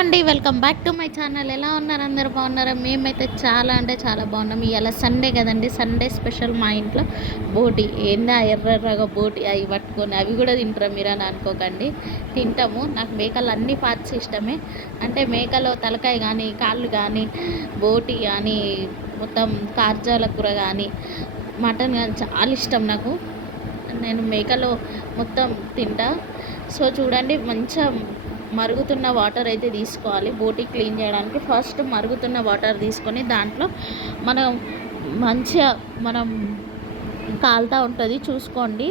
అండి welcome back to my channel. ఎలా ఉన్నారు? అందరు బాగున్నారా? మేమైతే చాలా అంటే చాలా బాగున్నాం. ఇవాళ సండే కదండి. సండే స్పెషల్ మా ఇంట్లో బోటి. ఏందా ఎర్రగా బోటి అవి పట్టుకొని. అవి కూడా తింటారా మీరు అని అనుకోకండి. తింటాము. నాకు మేకలు అన్ని పార్ట్స్ ఇష్టమే. అంటే మేకలో తలకాయ కానీ కాళ్ళు కానీ బోటి కానీ మొత్తం కార్జాల కూర కానీ మటన్ కానీ చాలా ఇష్టం నాకు. నేను మేకలో మొత్తం తింటా. సో చూడండి మంచిగా మరుగుతున్న వాటర్ అయితే తీసుకోవాలి. బోటి క్లీన్ చేయడానికి ఫస్ట్ మరుగుతున్న వాటర్ తీసుకొని దాంట్లో మనం మంచిగా మనం కాలుతూ ఉంటుంది. చూసుకోండి.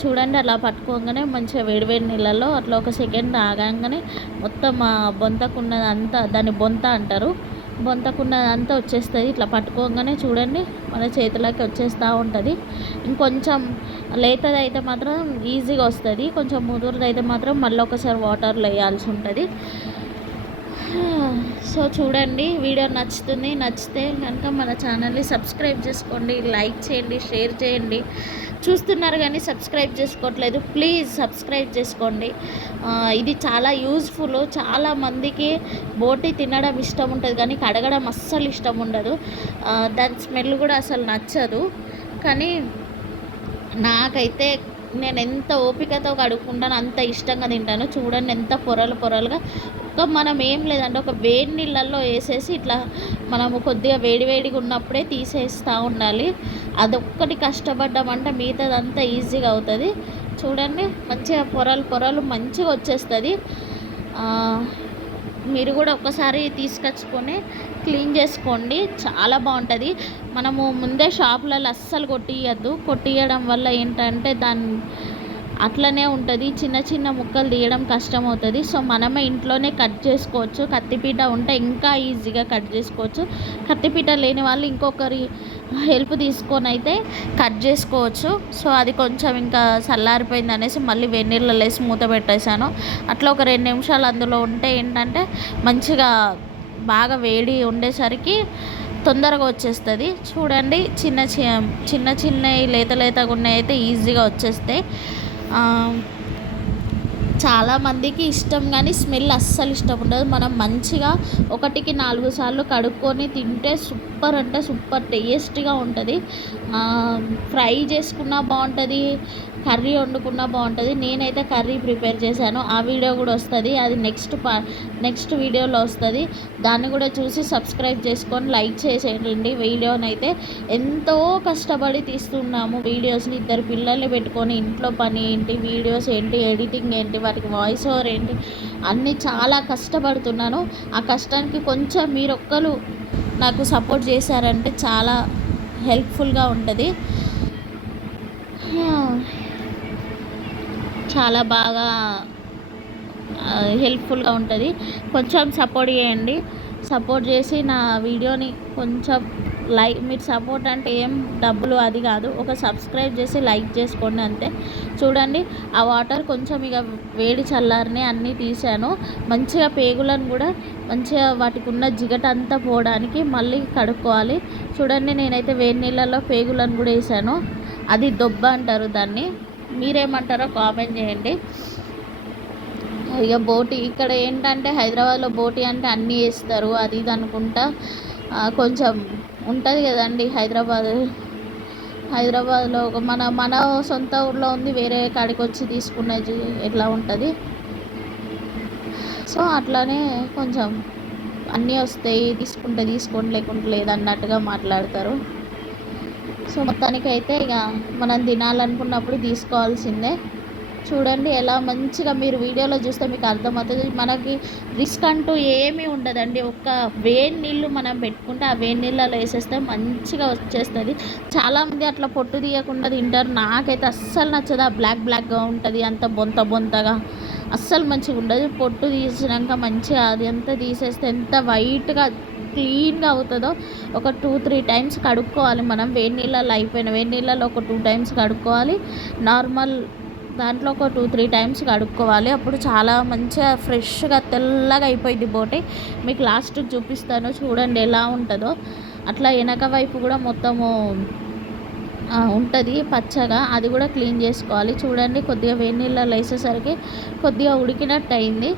చూడండి అలా పట్టుకోగానే మంచిగా వేడివేడి నీళ్ళల్లో అట్లా ఒక సెకండ్ ఆగంగానే మొత్తం బొంతకు బొంతకున్నదంతా దాన్ని బొంత అంటారు. బొంతకున్నదంతా వచ్చేస్తుంది. ఇట్లా పట్టుకోగానే చూడండి మన చేతిలోకి వచ్చేస్తూ ఉంటుంది. ఇంకొంచెం లేతది అయితే మాత్రం ఈజీగా వస్తుంది. కొంచెం ముదురుది అయితే మాత్రం మళ్ళీ ఒకసారి వాటర్లో వేయాల్సి ఉంటుంది. సో చూడండి వీడియో నచ్చుతుంది. నచ్చితే కనుక మన ఛానల్ని సబ్స్క్రైబ్ చేసుకోండి లైక్ చేయండి షేర్ చేయండి. చూస్తున్నారు కానీ సబ్స్క్రైబ్ చేసుకోవట్లేదు. ప్లీజ్ సబ్స్క్రైబ్ చేసుకోండి. ఇది చాలా యూజ్ఫుల్ చాలా మందికి బోటి తినడం ఇష్టం ఉంటుంది కానీ కడగడం అస్సలు ఇష్టం ఉండదు. దాని స్మెల్ కూడా అసలు నచ్చదు. కానీ నాకైతే నేను ఎంత ఓపికతో కడుక్కుంటాను అంత ఇష్టంగా తింటాను. చూడండి ఎంత పొరలు పొరలుగా. ఒక మనం ఏం లేదంటే ఒక వేడి నీళ్ళల్లో వేసేసి ఇట్లా మనము కొద్దిగా వేడి వేడిగా ఉన్నప్పుడే తీసేస్తూ ఉండాలి. అదొక్కటి కష్టపడ్డామంటే మిగతాదంతా ఈజీగా అవుతుంది. చూడండి మంచిగా పొరలు పొరలు మంచిగా వచ్చేస్తుంది. మీరు కూడా ఒక్కసారి తీసుకొచ్చుకొని క్లీన్ చేసుకోండి. చాలా బాగుంటుంది. మనము ముందే షాపులలో అస్సలు కొట్టియద్దు. కొట్టియడం వల్ల ఏంటంటే దాని అట్లనే ఉంటుంది. చిన్న చిన్న ముక్కలు తీయడం కష్టం అవుతుంది సో మనమే ఇంట్లోనే కట్ చేసుకోవచ్చు. కత్తిపీట ఉంటే ఇంకా ఈజీగా కట్ చేసుకోవచ్చు. కత్తిపీట లేని వాళ్ళు ఇంకొకరి హెల్ప్ తీసుకొని అయితే కట్ చేసుకోవచ్చు. సో అది కొంచెం ఇంకా చల్లారిపోయింది అనేసి మళ్ళీ వెన్నీళ్ళలో వేసి మూత పెట్టేశాను. అట్లా ఒక రెండు నిమిషాలు అందులో ఉంటే ఏంటంటే మంచిగా బాగా వేడి ఉండేసరికి తొందరగా వచ్చేస్తుంది. చూడండి చిన్న చి- చిన్న చిన్నవి లేత లేతగా ఉన్నాయి అయితే ఈజీగా వచ్చేస్తాయి. చాలామందికి ఇష్టం కానీ స్మెల్ అస్సలు ఇష్టం ఉండదు. మనం మంచిగా ఒకటికి నాలుగు సార్లు కడుక్కొని తింటే సూపర్ అంటే సూపర్ టేస్టీగా ఉంటుంది. ఫ్రై చేసుకున్నా బాగుంటుంది. కర్రీ వండుకున్నా బాగుంటుంది. నేనైతే కర్రీ ప్రిపేర్ చేశాను. ఆ వీడియో కూడా వస్తుంది. అది నెక్స్ట్ పా నెక్స్ట్ వీడియోలో వస్తుంది. దాన్ని కూడా చూసి సబ్స్క్రైబ్ చేసుకొని లైక్ చేసేయండి. వీడియోనైతే ఎంతో కష్టపడి తీస్తున్నాము వీడియోస్ని. ఇద్దరు పిల్లల్ని పెట్టుకొని ఇంట్లో పని ఏంటి వీడియోస్ ఏంటి ఎడిటింగ్ ఏంటి వాటికి వాయిస్ ఓవర్ ఏంటి అన్నీ చాలా కష్టపడుతున్నాను. ఆ కష్టానికి కొంచెం మీరు ఒక్కరు నాకు సపోర్ట్ చేశారంటే చాలా హెల్ప్ఫుల్గా ఉంటుంది. చాలా బాగా హెల్ప్ఫుల్గా ఉంటుంది. కొంచెం సపోర్ట్ చేయండి. సపోర్ట్ చేసి నా వీడియోని కొంచెం లైక్ మీరు సపోర్ట్ అంటే ఏం డబ్బులు అది కాదు. ఒక సబ్స్క్రైబ్ చేసి లైక్ చేసుకోండి అంతే. చూడండి ఆ వాటర్ కొంచెం ఇక వేడి చల్లారని అన్నీ తీసాను మంచిగా పేగులను కూడా మంచిగా వాటికి ఉన్న జిగట అంతా పోవడానికి మళ్ళీ కడుక్కోవాలి. చూడండి నేనైతే వేడి నీళ్ళలో పేగులను కూడా వేసాను. అది దొబ్బ అంటారు దాన్ని. మీరేమంటారో కామెంట్ చేయండి. ఇక బోటి ఇక్కడ ఏంటంటే హైదరాబాద్లో బోటి అంటే అన్నీ వేస్తారు అది ఇది అనుకుంటా. కొంచెం ఉంటుంది కదండి హైదరాబాద్. హైదరాబాద్లో ఒక మన మన సొంత ఊర్లో ఉంది వేరే కాడికి వచ్చి తీసుకునేది ఎట్లా ఉంటుంది. సో అట్లానే కొంచెం అన్నీ వస్తాయి తీసుకుంటే తీసుకోండి లేకుంటే లేదన్నట్టుగా మాట్లాడతారు. సో మొత్తానికైతే ఇక మనం తినాలనుకున్నప్పుడు తీసుకోవాల్సిందే. చూడండి ఎలా మంచిగా మీరు వీడియోలో చూస్తే మీకు అర్థమవుతుంది. మనకి రిస్క్ అంటూ ఏమీ ఉండదండి. ఒక్క వేడి నీళ్ళు మనం పెట్టుకుంటే ఆ వేడి నీళ్ళలో వేసేస్తే మంచిగా వచ్చేస్తుంది. చాలామంది అట్లా పొట్టు తీయకుండా తింటారు. నాకైతే అస్సలు నచ్చదు. ఆ బ్లాక్ బ్లాక్గా ఉంటుంది. అంత బొంత బొంతగా అస్సలు మంచిగా ఉండదు. పొట్టు తీసినాక మంచిగా అది అంతా తీసేస్తే ఎంత వైట్గా క్లీన్గా అవుతుందో ఒక టూ త్రీ టైమ్స్ కడుక్కోవాలి మనం. వేడి నీళ్ళలో అయిపోయిన వేడి నీళ్ళలో ఒక టూ టైమ్స్ కడుక్కోవాలి. నార్మల్ దాంట్లో ఒక టూ త్రీ టైమ్స్ కడుక్కోవాలి. అప్పుడు చాలా మంచిగా ఫ్రెష్గా తెల్లగా అయిపోయింది బోటి. మీకు లాస్ట్ చూపిస్తాను. చూడండి ఎలా ఉంటుందో. అట్లా వెనక వైపు కూడా మొత్తము ఉంటుంది పచ్చగా. అది కూడా క్లీన్ చేసుకోవాలి. చూడండి కొద్దిగా వేడి నీళ్ళలో వేసేసరికి కొద్దిగా ఉడికినట్టు అయింది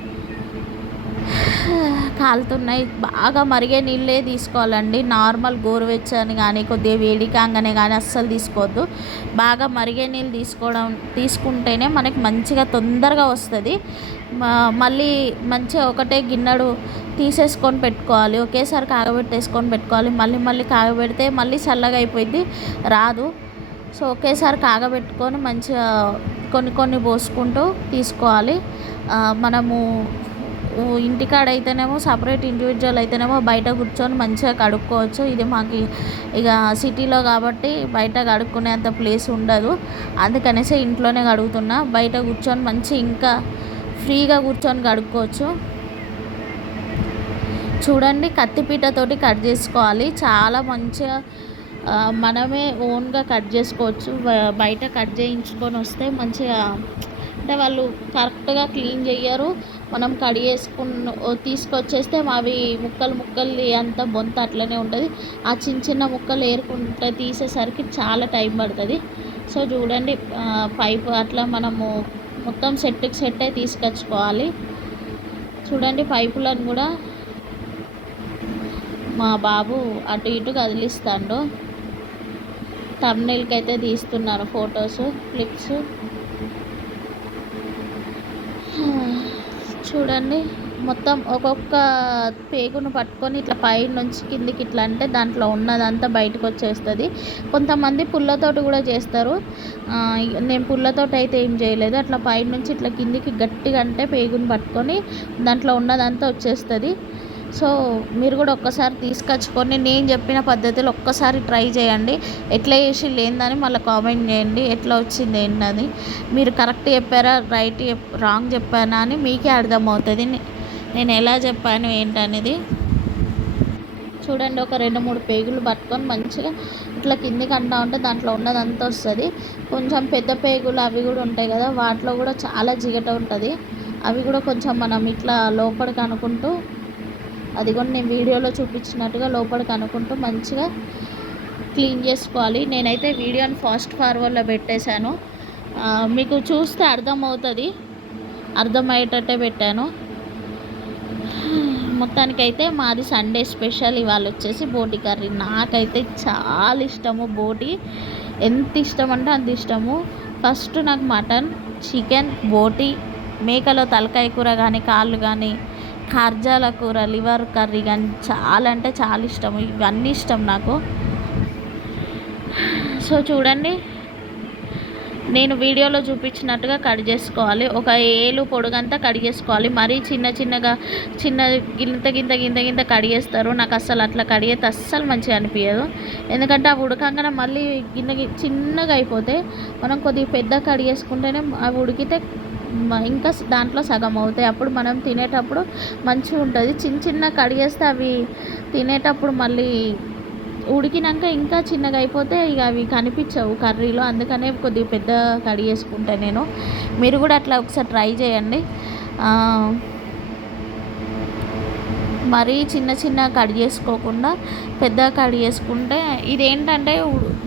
కాలుతున్నాయి. బాగా మరిగే నీళ్ళే తీసుకోవాలండి. నార్మల్ గోరువెచ్చని కానీ కొద్దిగా వేడి కాగానే కానీ అస్సలు తీసుకోవద్దు. బాగా మరిగే నీళ్ళు తీసుకోవడం తీసుకుంటేనే మనకి మంచిగా తొందరగా వస్తుంది. మళ్ళీ మంచిగా ఒకటే గిన్నెడు తీసేసుకొని పెట్టుకోవాలి. ఒకేసారి కాగబెట్టేసుకొని పెట్టుకోవాలి. మళ్ళీ మళ్ళీ కాగబెడితే మళ్ళీ చల్లగా అయిపోయింది రాదు. సో ఒకేసారి కాగబెట్టుకొని మంచిగా కొన్ని కొన్ని పోసుకుంటూ తీసుకోవాలి. మనము ఇంటికాడ అయితేనేమో సపరేట్ ఇండివిజువల్ అయితేనేమో బయట కూర్చొని మంచిగా కడుక్కోవచ్చు. ఇది మాకు ఇక సిటీలో కాబట్టి బయట కడుక్కునేంత ప్లేస్ ఉండదు. అందుకనేసి ఇంట్లోనే కడుగుతున్నా. బయట కూర్చొని మంచి ఇంకా ఫ్రీగా కూర్చొని కడుక్కోవచ్చు. చూడండి కత్తిపీటతోటి కట్ చేసుకోవాలి. చాలా మంచిగా మనమే ఓన్గా కట్ చేసుకోవచ్చు. బయట కట్ చేయించుకొని వస్తే మంచిగా అంటే వాళ్ళు కరెక్ట్గా క్లీన్ చేయరు మనం కడిగేసుకున్న తీసుకొచ్చేస్తే అవి ముక్కలు ముక్కలు అంత బొంత అట్లనే ఉంటుంది. ఆ చిన్న చిన్న ముక్కలు ఏరుకుంటే తీసేసరికి చాలా టైం పడుతుంది. సో చూడండి పైప్ అట్లా మనము మొత్తం సెట్కి సెట్టే తీసుకొచ్చుకోవాలి. చూడండి పైపులను కూడా మా బాబు అటు ఇటు కదిలిస్తాడు. తమ్నెల్కి అయితే తీస్తున్నారు ఫొటోస్ క్లిప్స్. చూడండి. మొత్తం ఒక్కొక్క పేగును పట్టుకొని ఇట్లా పై నుంచి కిందికి ఇట్లా అంటే దాంట్లో ఉన్నదంతా బయటకు వచ్చేస్తుంది. కొంతమంది పుల్లతోటి కూడా చేస్తారు. నేను పుల్లతోటి అయితే ఏం చేయలేదు. అట్లా పై నుంచి ఇట్లా కిందికి గట్టిగా అంటే పేగును పట్టుకొని దాంట్లో ఉన్నదంతా వచ్చేస్తుంది. సో మీరు కూడా ఒక్కసారి తీసుకొచ్చుకొని నేను చెప్పిన పద్ధతిలో ఒక్కసారి ట్రై చేయండి. ఎట్లా చేసి లేదని మళ్ళీ కామెంట్ చేయండి. ఎట్లా వచ్చింది ఏంటని. మీరు కరెక్ట్ చెప్పారా రైట్ రాంగ్ చెప్పానా అని మీకే అర్థమవుతుంది. నేను ఎలా చెప్పాను ఏంటనేది. చూడండి ఒక రెండు మూడు పేగులు పట్టుకొని మంచిగా ఇట్లా కిందికి అంటా ఉంటే దాంట్లో ఉన్నదంతా వస్తుంది. కొంచెం పెద్ద పేగులు అవి కూడా ఉంటాయి కదా వాటిలో కూడా చాలా జిగట ఉంటుంది. అవి కూడా కొంచెం మనం ఇట్లా లోపలికి అనుకుంటూ అది కూడా నేను వీడియోలో చూపించినట్టుగా లోపలికి అనుకుంటూ మంచిగా క్లీన్ చేసుకోవాలి. నేనైతే వీడియోని ఫాస్ట్ ఫార్వర్డ్లో పెట్టేశాను. మీకు చూస్తే అర్థమవుతుంది. అర్థమయ్యేటట్టే పెట్టాను. మొత్తానికైతే మాది సండే స్పెషల్. ఇవాళ వచ్చేసి బోటి కర్రీ. నాకైతే చాలా ఇష్టము బోటి. ఎంత ఇష్టం అంటే అంత ఇష్టము. ఫస్ట్ నాకు మటన్ చికెన్ బోటి మేకలో తలకాయ కూర కానీ కాళ్ళు కానీ ఖర్జాల కూర లివర్ కర్రీ కానీ చాలా అంటే చాలా ఇష్టం. ఇవన్నీ ఇష్టం నాకు. సో చూడండి నేను వీడియోలో చూపించినట్టుగా కట్ చేసుకోవాలి. ఒక ఏలు పొడుగంతా కడిగేసుకోవాలి మరీ చిన్న చిన్నగా చిన్న గింత గింత గింత గింత కడిగేస్తారు నాకు అస్సలు అట్లా కడిగేస్తే అస్సలు మంచిగా అనిపించదు ఎందుకంటే అవి ఉడకంగానే మళ్ళీ గిన్నె చిన్నగా అయిపోతే మనం కొద్దిగా పెద్ద కడిగేసుకుంటేనే అవి ఉడికితే ఇంకా దాంట్లో సగం అవుతాయి. అప్పుడు మనం తినేటప్పుడు మంచిగా ఉంటుంది. చిన్న చిన్న కడిగేస్తే అవి తినేటప్పుడు మళ్ళీ ఉడికినాక ఇంకా చిన్నగా అయిపోతే ఇక అవి కనిపించవు కర్రీలో. అందుకనే కొద్దిగా పెద్ద కడిగేసుకుంటా నేను. మీరు కూడా అట్లా ఒకసారి ట్రై చేయండి. మరీ చిన్న చిన్న కట్ చేసుకోకుండా పెద్ద కట్ చేసుకుంటే ఇదేంటంటే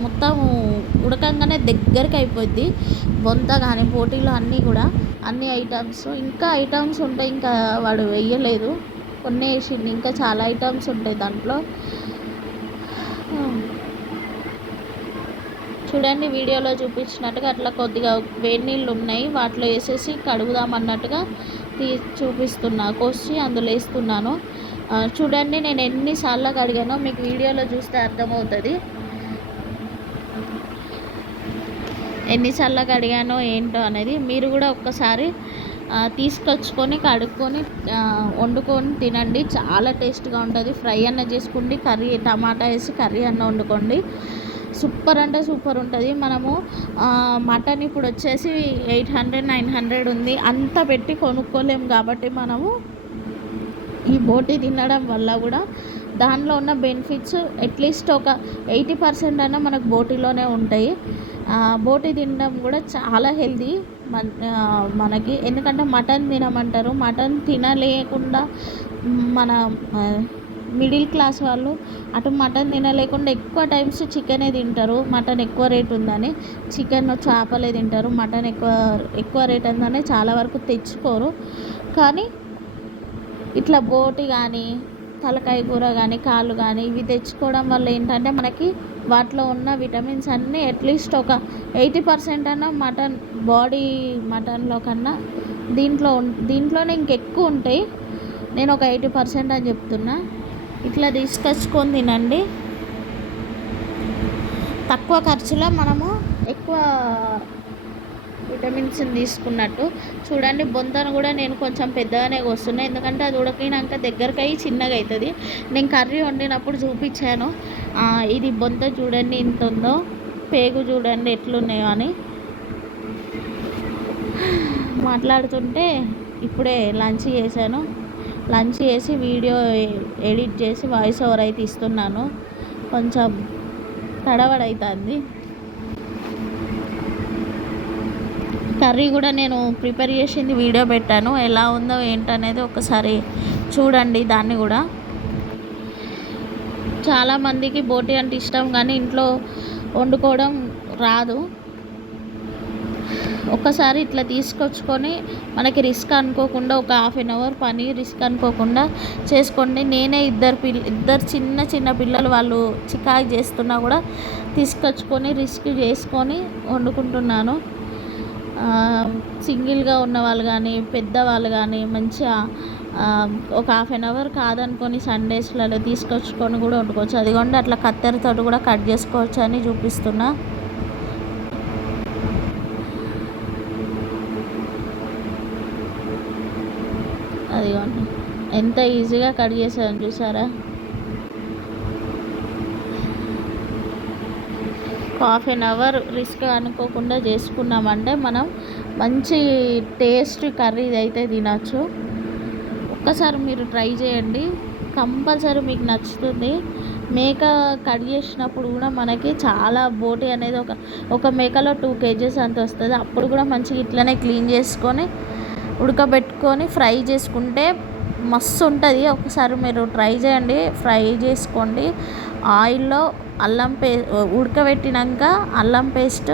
మొత్తం ఉడకంగానే దగ్గరికి అయిపోద్ది. బొంత కానీ పోటీలు అన్నీ కూడా అన్ని ఐటమ్స్ ఇంకా ఐటమ్స్ ఉంటాయి ఇంకా వాడు వేయలేదు కొన్ని వేసిండు ఇంకా చాలా ఐటమ్స్ ఉంటాయి దాంట్లో. చూడండి వీడియోలో చూపించినట్టుగా అట్లా కొద్దిగా వేడి నీళ్ళు ఉన్నాయి. వాటిలో వేసేసి కడుగుదాం అన్నట్టుగా తీ చూపిస్తున్నా కోసి అందులో వేస్తున్నాను. చూడండి నేను ఎన్నిసార్లు కడిగానో మీకు వీడియోలో చూస్తే అర్థమవుతుంది. ఎన్నిసార్లు కడిగానో ఏంటో అనేది మీరు కూడా ఒక్కసారి తీసుకొచ్చుకొని కడుక్కొని వండుకొని తినండి. చాలా టేస్ట్గా ఉంటుంది. ఫ్రై అన్న చేసుకోండి కర్రీ టమాటా వేసి కర్రీ అన్న వండుకోండి. సూపర్ అంటే సూపర్ ఉంటుంది. మనము మటన్ ఇప్పుడు వచ్చేసి ఎయిట్ హండ్రెడ్ నైన్ హండ్రెడ్ ఉంది. అంత పెట్టి కొనుక్కోలేము కాబట్టి మనము ఈ బోటి తినడం వల్ల కూడా దానిలో ఉన్న బెనిఫిట్స్ అట్లీస్ట్ ఒక ఎయిటీ పర్సెంట్ అయినా మనకు బోటీలోనే ఉంటాయి. బోటి తినడం కూడా చాలా హెల్దీ మన మనకి ఎందుకంటే మటన్ తినమంటారు. మటన్ తినలేకుండా మన మిడిల్ క్లాస్ వాళ్ళు అటు మటన్ తినలేకుండా ఎక్కువ టైమ్స్ చికెనే తింటారు. మటన్ ఎక్కువ రేట్ ఉందని చికెన్ చేపలే తింటారు. మటన్ ఎక్కువ ఎక్కువ రేట్ ఉందని చాలా వరకు తెచ్చుకోరు. కానీ ఇట్లా బోటి కానీ తలకాయ కూర కానీ కాళ్ళు కానీ ఇవి తెచ్చుకోవడం వల్ల ఏంటంటే మనకి వాటిలో ఉన్న విటమిన్స్ అన్నీ అట్లీస్ట్ ఒక ఎయిటీ పర్సెంట్ అన్న మటన్ బాడీ మటన్లో కన్నా దీంట్లో ఉం- దీంట్లోనే ఇంకెక్కువ ఉంటాయి. నేను ఒక ఎయిటీ పర్సెంట్ అని చెప్తున్నా. ఇట్లా తీసుకొచ్చుకొని తినండి. తక్కువ ఖర్చులో మనము ఎక్కువ విటమిన్స్ తీసుకున్నట్టు. చూడండి బొంతను కూడా నేను కొంచెం పెద్దగానే వస్తున్నాయి ఎందుకంటే అది ఉడకినాక దగ్గరకు అయ్యి చిన్నగా అవుతుంది నేను కర్రీ వండినప్పుడు చూపించాను. ఇది బొంత చూడండి ఇంత ఉందో. పేగు చూడండి ఎట్లున్నాయో అని. మాట్లాడుతుంటే ఇప్పుడే లంచ్ చేశాను. లంచ్ చేసి వీడియో ఎడిట్ చేసి వాయిస్ ఓవర్ అయితే ఇస్తున్నాను. కొంచెం తడబడైతుంది కర్రీ కూడా నేను ప్రిపేర్ చేసింది వీడియో పెట్టాను. ఎలా ఉందో ఏంటనేది ఒకసారి చూడండి దాన్ని కూడా. చాలామందికి బోటి అంటే ఇష్టం కానీ ఇంట్లో వండుకోవడం రాదు. ఒక్కసారి ఇట్లా తీసుకొచ్చుకొని మనకి రిస్క్ అనుకోకుండా ఒక హాఫ్ అన్ అవర్ పని రిస్క్ అనుకోకుండా చేసుకోండి. నేనే ఇద్దరు పిల్ల ఇద్దరు చిన్న చిన్న పిల్లలు వాళ్ళు చికాకు చేస్తున్నా కూడా తీసుకొచ్చుకొని రిస్క్ చేసుకొని వండుకుంటున్నాను. సింగిల్గా ఉన్న వాళ్ళు కానీ పెద్దవాళ్ళు కానీ మంచిగా ఒక హాఫ్ అన్ అవర్ కాదనుకొని సండేస్లలో తీసుకొచ్చుకొని కూడా వండుకోవచ్చు. అదిగోండి అట్లా కత్తెరతో కూడా కట్ చేసుకోవచ్చు అని చూపిస్తున్నా. అదిగోండి ఎంత ఈజీగా కట్ చేసాను చూసారా? హాఫ్ అన్ అవర్ రిస్క్ అనుకోకుండా చేసుకున్నామంటే మనం మంచి టేస్ట్ కర్రీ అయితే తినచ్చు. ఒక్కసారి మీరు ట్రై చేయండి. కంపల్సరీ మీకు నచ్చుతుంది. మేక కట్ చేసినప్పుడు కూడా మనకి చాలా బోటి అనేది ఒక ఒక మేకలో టూ కేజెస్ అంత వస్తుంది. అప్పుడు కూడా మంచిగా ఇట్లనే క్లీన్ చేసుకొని ఉడకబెట్టుకొని ఫ్రై చేసుకుంటే మస్తు ఉంటుంది. ఒకసారి మీరు ట్రై చేయండి. ఫ్రై చేసుకోండి. ఆయిల్లో అల్లం పే ఉడకబెట్టినాక అల్లం పేస్ట్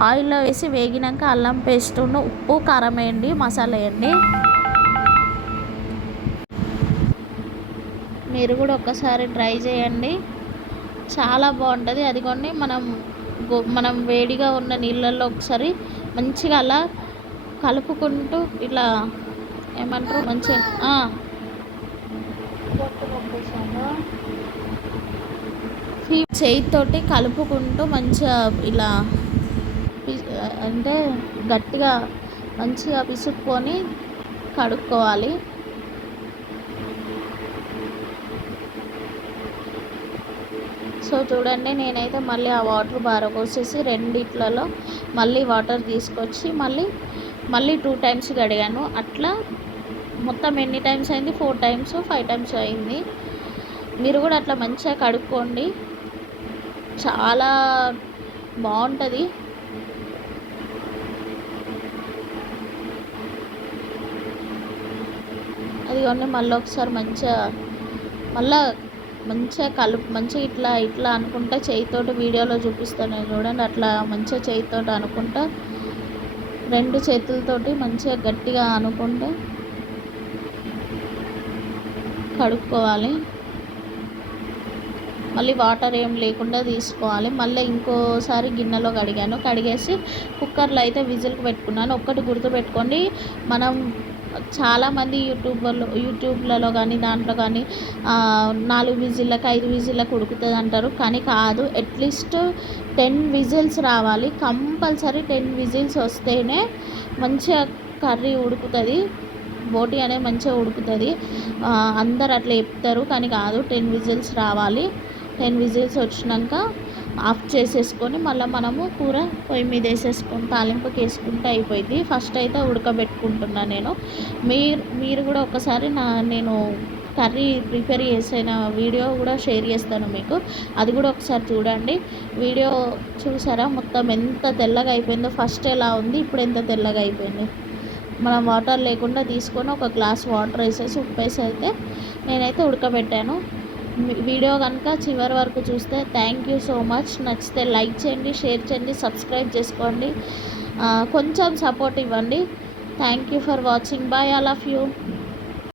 ఆయిల్లో వేసి వేగినాక అల్లం పేస్టును ఉప్పు కారం వేయండి మసాలా వేయండి. మీరు కూడా ఒక్కసారి ట్రై చేయండి. చాలా బాగుంటుంది. అదిగోండి మనం గో- మనం వేడిగా ఉన్న నీళ్ళల్లో ఒకసారి మంచిగా అలా కలుపుకుంటూ ఇలా ఏమంటారు? మంచిగా చేతితోటి కలుపుకుంటూ మంచిగా ఇలా అంటే గట్టిగా మంచిగా పిసుక్కొని కడుక్కోవాలి. సో చూడండి నేనైతే మళ్ళీ ఆ వాటర్ బారపోసేసి రెండిట్లలో మళ్ళీ వాటర్ తీసుకొచ్చి మళ్ళీ మళ్ళీ టూ టైమ్స్ కడిగాను. అట్లా మొత్తం ఎన్ని టైమ్స్ అయింది? ఫోర్ టైమ్స్ ఫైవ్ టైమ్స్ అయింది. మీరు కూడా అట్లా మంచిగా కడుక్కోండి. చాలా బాగుంటుంది. అది కానీ మళ్ళీ ఒకసారి మంచిగా మళ్ళా మంచిగా కలుపు మంచిగా ఇట్లా ఇట్లా అనుకుంటా చేయితోటి వీడియోలో చూపిస్తాను. చూడండి అట్లా మంచిగా చేయితోటి అనుకుంటా. రెండు చేతులతోటి మంచిగా గట్టిగా అనుకుంటే. కడుక్కోవాలి. మళ్ళీ వాటర్ ఏం లేకుండా తీసుకోవాలి. మళ్ళీ ఇంకోసారి గిన్నెలో కడిగాను. కడిగేసి కుక్కర్లో అయితే విజిల్కి పెట్టుకున్నాను. ఒక్కటి గుర్తుపెట్టుకోండి మనం చాలామంది యూట్యూబర్లో యూట్యూబ్లలో కానీ దాంట్లో కానీ నాలుగు విజిల్లకు ఐదు విజిల్లకు ఉడుకుతుంది అంటారు. కానీ కాదు అట్లీస్ట్ టెన్ విజిల్స్ రావాలి. కంపల్సరీ టెన్ విజిల్స్ వస్తేనే మంచిగా కర్రీ ఉడుకుతుంది. బోటి అనేది మంచిగా ఉడుకుతుంది. అందరు అట్లా చెప్తారు. కానీ కాదు టెన్ విజిల్స్ రావాలి. టెన్ విజిల్స్ వచ్చినాక ఆఫ్ చేసేసుకొని మళ్ళీ మనము కూర పొయ్యి మీద వేసేసుకుని తాలింపుకి వేసుకుంటే అయిపోయింది. ఫస్ట్ అయితే ఉడకబెట్టుకుంటున్నా నేను. మీరు మీరు కూడా ఒకసారి నా నేను కర్రీ ప్రిపేర్ చేసిన వీడియో కూడా షేర్ చేస్తాను మీకు. అది కూడా ఒకసారి చూడండి. వీడియో చూసారా? మొత్తం ఎంత తెల్లగా అయిపోయిందో. ఫస్ట్ ఎలా ఉంది ఇప్పుడు ఎంత తెల్లగా అయిపోయింది? మనం వాటర్ లేకుండా తీసుకొని ఒక గ్లాస్ వాటర్ వేసేసి ఉప్పు వేసి అయితే నేనైతే ఉడకబెట్టాను. వీడియో కనుక చివరి వరకు చూస్తే థ్యాంక్ యూ సో మచ్ నచ్చితే లైక్ చేయండి షేర్ చేయండి సబ్స్క్రైబ్ చేసుకోండి. కొంచెం సపోర్ట్ ఇవ్వండి. Thank you for watching bye all of you